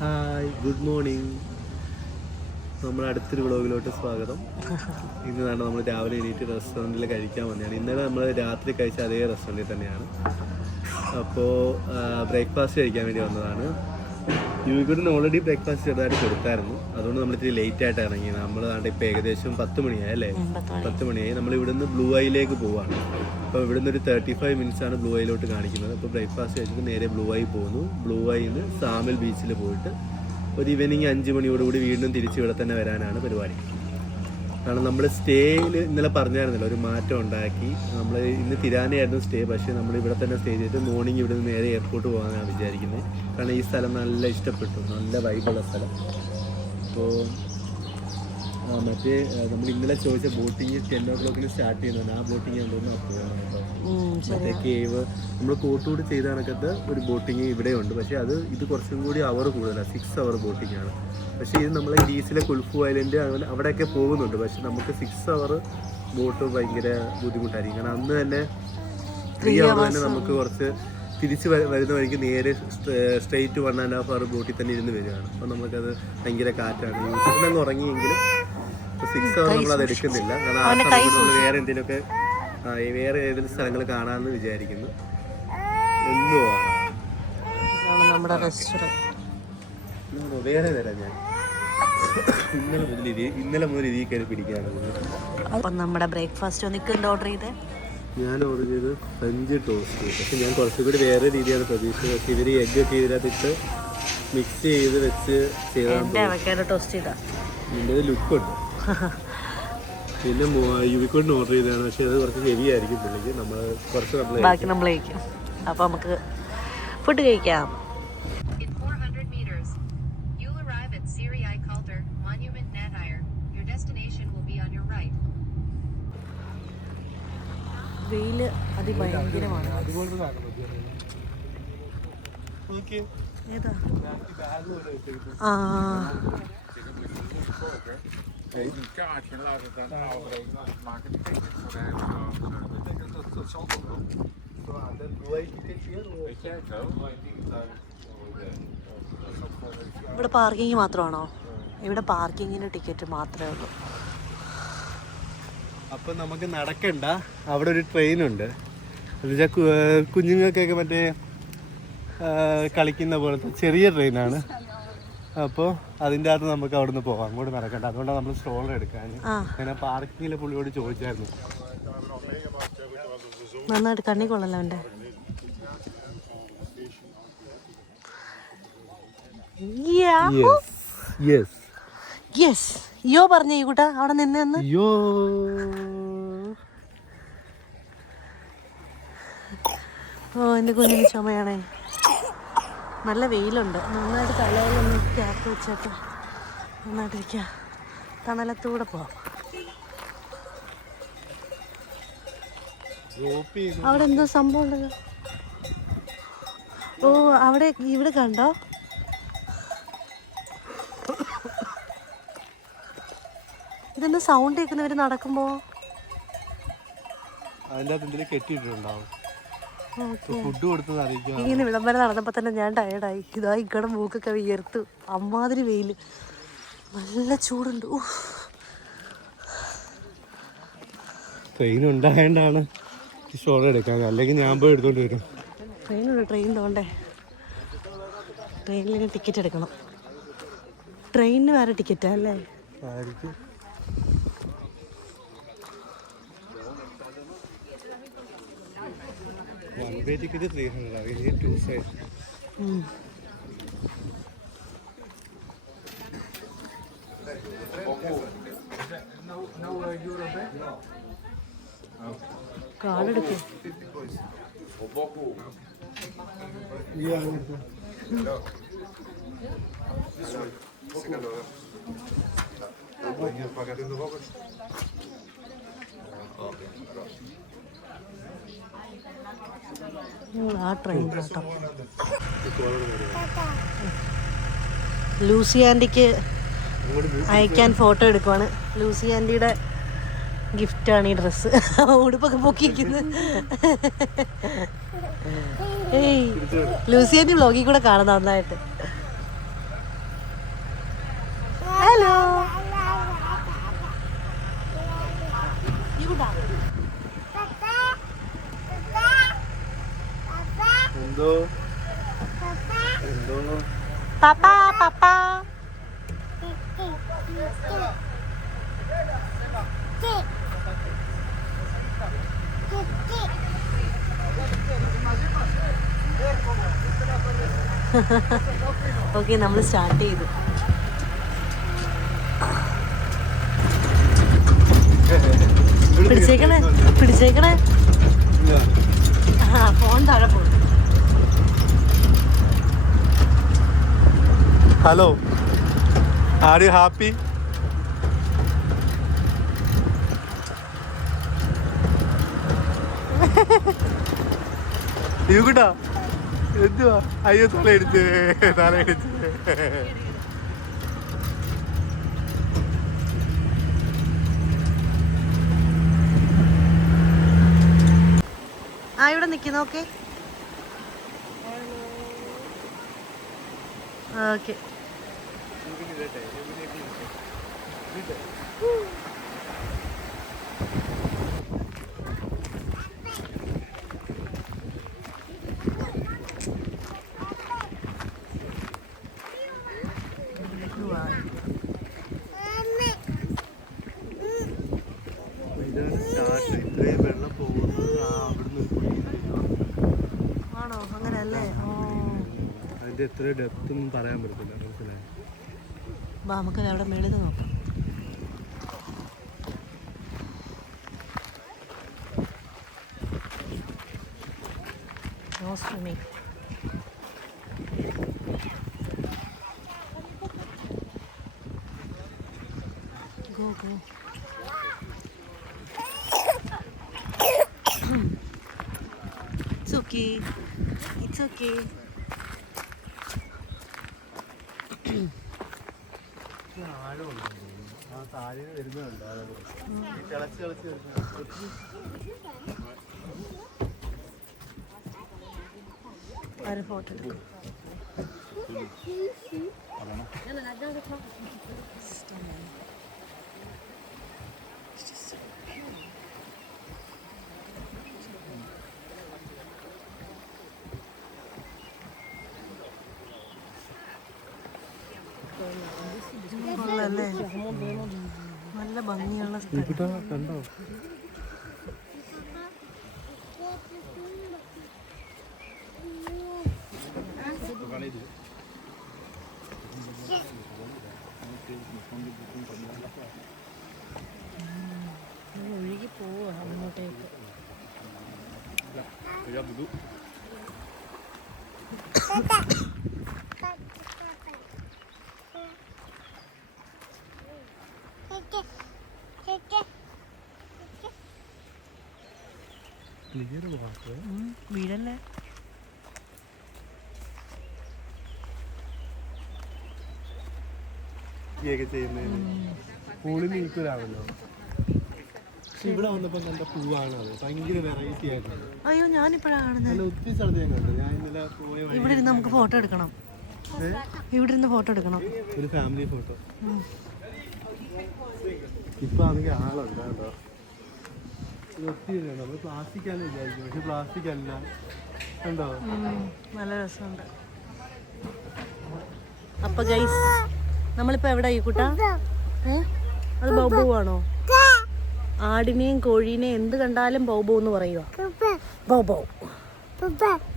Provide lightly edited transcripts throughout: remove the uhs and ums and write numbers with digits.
Hi, good morning. നമ്മൾ അടുത്തൊരു വ്ളോഗിലോട്ട് സ്വാഗതം. ഇന്നാണ് നമ്മൾ രാവിലെ എണീറ്റ് റെസ്റ്റോറൻറ്റിൽ കഴിക്കാൻ വന്നതാണ്. ഇന്നലെ നമ്മൾ രാത്രി കഴിച്ച അതേ റെസ്റ്റോറൻറ്റിൽ തന്നെയാണ്. അപ്പോൾ ബ്രേക്ക്ഫാസ്റ്റ് കഴിക്കാൻ വേണ്ടി വന്നതാണ്. യുവിക്കുട്ടിന് ഓൾറെഡി ബ്രേക്ക്ഫാസ്റ്റ് ചെറുതായിട്ട് കൊടുത്തായിരുന്നു. അതുകൊണ്ട് നമ്മൾ ഇത്തിരി ലേറ്റ് ആയിട്ട് ഇറങ്ങി. നമ്മൾ ഇപ്പോൾ ഏകദേശം 10 മണിയായി അല്ലേ? 10 മണിയായി. നമ്മൾ ഇവിടുന്ന് ബ്ലൂ ഐയിലേക്ക് പോവുകയാണ്. അപ്പോൾ ഇവിടുന്ന് ഒരു 35 മിനിറ്റ്സാണ് ബ്ലൂ ഐയിലോട്ട് കാണിക്കുന്നത്. അപ്പോൾ ബ്രേക്ക്ഫാസ്റ്റ് കഴിച്ചിട്ട് നേരെ ബ്ലൂ ഐ പോകുന്നു. ബ്ലൂ ഐന്ന് സാമിൽ ബീച്ചിൽ പോയിട്ട് ഒരു ഈവനിങ് 5 മണിയോടുകൂടി വീണ്ടും തിരിച്ച് ഇവിടെ തന്നെ വരാനാണ് പരിപാടി. കാരണം നമ്മൾ സ്റ്റേയിൽ ഇന്നലെ പറഞ്ഞായിരുന്നല്ലോ ഒരു മാറ്റം ഉണ്ടാക്കി. നമ്മൾ ഇന്ന് തിരാനയായിരുന്നു സ്റ്റേ, പക്ഷേ നമ്മൾ ഇവിടെ തന്നെ സ്റ്റേ ചെയ്തിട്ട് മോർണിംഗ് ഇവിടെ നിന്ന് നേരെ എയർപോർട്ട് പോകാനാണ് വിചാരിക്കുന്നത്. കാരണം ഈ സ്ഥലം നല്ല ഇഷ്ടപ്പെട്ടു, നല്ല വൈബുള്ള സ്ഥലം. അപ്പോൾ മറ്റേ നമ്മൾ ഇന്നലെ ചോദിച്ച ബോട്ടിങ് 10 o'clock സ്റ്റാർട്ട് ചെയ്യുന്നുണ്ട്. ആ ബോട്ടിങ് ഉണ്ടോന്ന് പോകണം കേട്ടോ. മറ്റേ കേവ് നമ്മൾ കോട്ടൂട് ചെയ്ത കണക്കത്ത് ഒരു ബോട്ടിങ് ഇവിടെയുണ്ട്, പക്ഷേ ഇത് കുറച്ചും കൂടി അവർ കൂടുതലാണ്. 6 hour ബോട്ടിംഗ് ആണ്. പക്ഷേ ഇത് നമ്മൾ ഗ്രീസിലെ കുൽഫു ഐലൻഡ് അവിടെയൊക്കെ പോകുന്നുണ്ട്. പക്ഷെ നമുക്ക് 6 hour ബോട്ട് ഭയങ്കര ബുദ്ധിമുട്ടായിരിക്കും. കാരണം അന്ന് തന്നെ 3 hour തന്നെ നമുക്ക് കുറച്ച് തിരിച്ച് വരുന്ന വഴിക്ക് നേരെ സ്ട്രെയിറ്റ് 1.5 hour ബോട്ടിൽ തന്നെ ഇരുന്ന് വരികയാണ്. അപ്പോൾ നമുക്കത് ഭയങ്കര കാറ്റാണ്. യൂട്യൂബിലങ്ങ് ഉറങ്ങിയെങ്കിലും 6 hour നമ്മളത് എടുക്കുന്നില്ല. കാരണം ആ സമയത്ത് നമ്മൾ വേറെ എന്തെങ്കിലുമൊക്കെ വേറെ ഏതെങ്കിലും സ്ഥലങ്ങൾ കാണാമെന്ന് വിചാരിക്കുന്നു. എന്തുവാ വേറെ തരാം. ഞാൻ ഇന്നലെ മുതൽ ഇതിൽ കയറി പിടിക്കാനുള്ളത്. നമ്മുടെ ബ്രേക്ക്ഫാസ്റ്റ് ഓർഡർ ചെയ്തേ. ഞാൻ ഓർഡർ ചെയ്ത് ഫ്രഞ്ച് ടോസ്റ്റ്. പക്ഷെ ഞാൻ കുറച്ചുകൂടി വേറെ രീതിയാണ് പ്രതീക്ഷിച്ചത്. പക്ഷെ ഇവർ എഗ്ഗ് ഒക്കെ ഇതിനകത്തിട്ട് മിക്സ് ചെയ്ത് വെച്ച് ചെയ്തതിൻ്റെ ലുക്കുണ്ട്. പിന്നെ യുവിക്കോട്ടിന് ഓർഡർ ചെയ്തതാണ്. പക്ഷെ അത് കുറച്ച് ഹെവി ആയിരിക്കും പുള്ളിക്ക്. നമ്മൾ കുറച്ച് നമ്മൾ കഴിക്കും. അപ്പോൾ നമുക്ക് ഫുഡ് കഴിക്കാം. വെയില് അതിഭയങ്കരമാണ്. ഏതാ ഇവിടെ പാർക്കിംഗ് മാത്രമാണോ? ഇവിടെ പാർക്കിങ്ങിന് ടിക്കറ്റ് മാത്രമേ ഉള്ളൂ. അപ്പം നമുക്ക് നടക്കണ്ട. അവിടെ ഒരു ട്രെയിനുണ്ട്. എന്നുവെച്ചാൽ കുഞ്ഞുങ്ങൾക്കൊക്കെ മറ്റേ കളിക്കുന്ന പോലത്തെ ചെറിയ ട്രെയിനാണ്. അപ്പോൾ അതിൻ്റെ അകത്ത് നമുക്ക് അവിടെ നിന്ന് പോകാം. അങ്ങോട്ട് നടക്കണ്ട. അതുകൊണ്ടാണ് നമ്മൾ സ്ട്രോളർ എടുക്കാൻ. അങ്ങനെ പാർക്കിങ്ങിൽ പുള്ളിയോട് ചോദിച്ചായിരുന്നു. നന്നായിട്ട് കണ്ണി കൊള്ളല്ലോ അവൻ്റെ. യോ പറഞ്ഞ ഈ കൂട്ടാ അവിടെ നിന്ന് യോ. ഓ എൻ്റെ കുഞ്ഞിന് ചുമയാണേ. നല്ല വെയിലുണ്ട്. നന്നായിട്ട് തലയിലൊന്ന് ക്യാപ്പ് വെച്ചിട്ട് നന്നായിട്ടിരിക്കുക. തണലത്തൂടെ പോവാം. അവിടെ എന്തോ സംഭവം ഉണ്ടല്ലോ. ഓ അവിടെ ഇവിടെ കണ്ടോ? ഇതെന്താ സൗണ്ട് കേൾക്കുന്നവര് നടക്കുമ്പോ? ഇങ്ങനെ ഇവിടം വരെ നടന്നപ്പോ തന്നെ ഞാൻ ടയർഡായി. ഇതാ ഇക്കടെ മൂക്കൊക്കെ വിയർത്തു. അമ്മാതിരി വെയില്, നല്ല ചൂടുണ്ട്. ട്രെയിൻ ഉണ്ടായതുകൊണ്ടാണ് ഷോർ എടുക്കാൻ, അല്ലെങ്കിൽ ഞാൻ പോയി എടുത്തോണ്ട് വരും. ട്രെയിൻ തോണ്ടേ? ട്രെയിനിൽ ടിക്കറ്റ് എടുക്കണം. ട്രെയിനിന് വേറെ ടിക്കറ്റാ അല്ലേ? ആയിരിക്കും. ടിക്കറ്റ് 300. 2 side. കാർഡ് എടുക്കും. ആ ട്രെയിൻ കേട്ടോ. ലൂസി ആൻറ്റിക്ക് അയക്കാൻ ഫോട്ടോ എടുക്കുവാണ്. ലൂസി ആൻറ്റിയുടെ ഗിഫ്റ്റാണ് ഈ ഡ്രസ്സ്. ഉടുപ്പൊക്കെ പൊക്കിയിരിക്കുന്നത്. ഏയ് ലൂസി ആൻറ്റി വ്ലോഗിൽ കൂടെ കാണും നന്നായിട്ട്. എന്തോ എന്തോ പാപ്പാ പാപ്പാ ഓക്കെ, നമ്മൾ സ്റ്റാർട്ട് ചെയ്തു. പിടിച്ചേക്കണേ പിടിച്ചേക്കണേ. ആ ഫോൺ താഴെ പോകും. Hello, are you happy? യുഗുട്ടാ എന്തുവാ? അയ്യോ, തലയിടിച്ച് തലയിടിച്ച്. ആ ഇവിടെ നിൽക്കുന്നു. Okay okay. ഇത്രയും വെള്ളം പോകുന്നത് ആണോ? അങ്ങനെയല്ലേ? ഓ, അതിന്റെ എത്ര ഡെപ്ത് ഒന്നും പറയാൻ പറ്റത്തില്ല. മനസ്സിലായി? നമുക്ക് അവിടെ മേളിൽ നോക്കാം. No swimming. Go, go. It's okay. It's okay. ആ താഴെ വരുന്നുണ്ട്. കളിച്ച് കളിച്ച് വരുന്നുണ്ട്. ഒരു ഫോട്ടോ എടുക്കും. കൊള്ളാല്ലേ? നല്ല ഭംഗിയുള്ള സ്ഥലം. കണ്ടോ? ഒഴുകി പോവാ അങ്ങോട്ടേക്ക്. വീടല്ലേ? പൂളിൽ നീക്കലാണല്ലോ. പക്ഷെ ഇവിടെ വന്നപ്പോ കണ്ട പൂവാണ് അത്. ഭയങ്കര വെറൈറ്റി ആയിട്ടുണ്ട്. അയ്യോ, ഞാനിപ്പോഴാണ് കാണുന്നത്. ഒത്തിരി സ്ഥലത്ത് ഞാൻ കണ്ടു. ഞാൻ ഇന്നലെ പോയ ഇവിടെ ഇരുന്ന് നമുക്ക് ഫോട്ടോ എടുക്കണം. ഇവിടെ ഇരുന്ന് ഫോട്ടോ എടുക്കണം. ഒരു ഫാമിലി ഫോട്ടോ. ഇപ്പൊ ആണെങ്കിൽ ആളുണ്ട് കേട്ടോ. ഇത് ഒത്തിരി നമ്മൾ പ്ലാസ്റ്റിക് ആണ് വിചാരിക്കും, പക്ഷെ പ്ലാസ്റ്റിക് അല്ല. കണ്ടോ? നല്ല രസമുണ്ട്. അപ്പൊ ഗൈസ്, നമ്മളിപ്പോ എവിടെ കൂട്ടാ? അത് ബൗബൗ ആണോ? ആടിനെയും കോഴീനെയും എന്ത് കണ്ടാലും ബൗബൗ എന്ന് പറയുക. ബൗബൗ.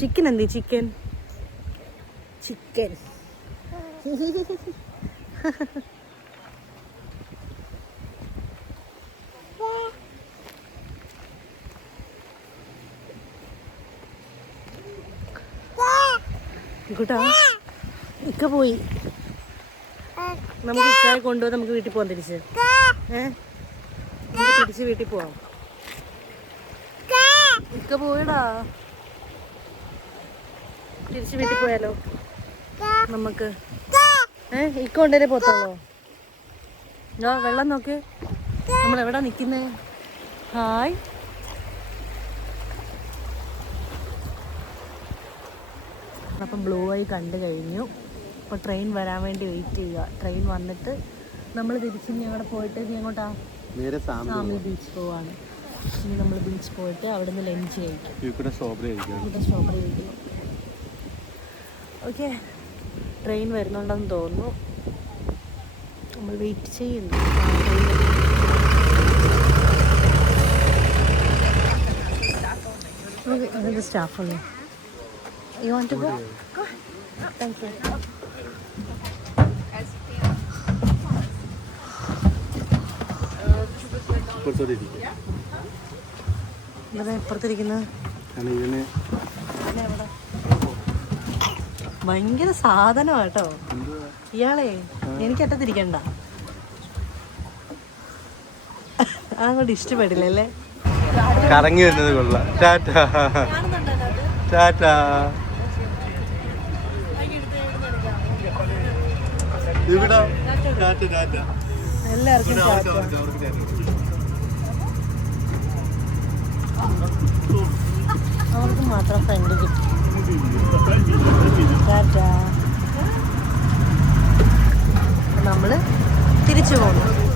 ചിക്കൻ എന്തി? Chicken chicken. കൂട്ടാ ഇക്ക പോയി. നമുക്ക് ഇക്കായെ കൊണ്ടുപോയി നമുക്ക് വീട്ടിൽ പോകാൻ തിരിച്ച്. നമുക്ക് തിരിച്ച് വീട്ടിൽ പോവാം. ഇക്ക പോയടാ. തിരിച്ച് വീട്ടിൽ പോയാലോ നമുക്ക്? ഇക്ക കൊണ്ടേ പോത്തോളോ? ഞാൻ വെള്ളം നോക്ക്. നമ്മൾ എവിടാ നിക്കുന്നേ? ഹായ്. അപ്പം ബ്ലൂ ആയി കണ്ടു കഴിഞ്ഞു. അപ്പോൾ ട്രെയിൻ വരാൻ വേണ്ടി വെയിറ്റ് ചെയ്യുക. ട്രെയിൻ വന്നിട്ട് നമ്മൾ തിരിച്ച് ഞങ്ങളുടെ പോയിട്ട് ഇനി എങ്ങോട്ടാ? നേരെ സാമി ബീച്ച് പോവാണ്. ഇനി നമ്മൾ ബീച്ച് പോയിട്ട് അവിടെ നിന്ന് ലഞ്ച് കഴിക്കും. ഇവിടെ സ്ട്രോബെറി കഴിക്കാം. ഇവിടെ സ്ട്രോബെറി കഴിക്കുന്നു. ഓക്കെ, ട്രെയിൻ വരുന്നുണ്ടെന്ന് തോന്നുന്നു. നമ്മൾ വെയിറ്റ് ചെയ്യുന്നു. അതൊരു സ്റ്റാഫല്ലേ. You want to go? Thank you. ഇവിടെ എപ്പുറത്തിരിക്കുന്നത് ഭയങ്കര സാധനമാണ് കേട്ടോ ഇയാളെ. എനിക്ക് അറ്റത്തിരിക്കണ്ട, അങ്ങോട്ട് ഇഷ്ടപ്പെടില്ലല്ലേ. കറങ്ങി വരുന്നത് കൊള്ളാം. ടാറ്റാ ടാറ്റാ. ഇവിടെ എല്ലാവർക്കും അവർക്ക് മാത്രം ഫ്രണ്ട് കിട്ടും. ടാറ്റാ. നമ്മൾ തിരിച്ചു പോകുന്നു.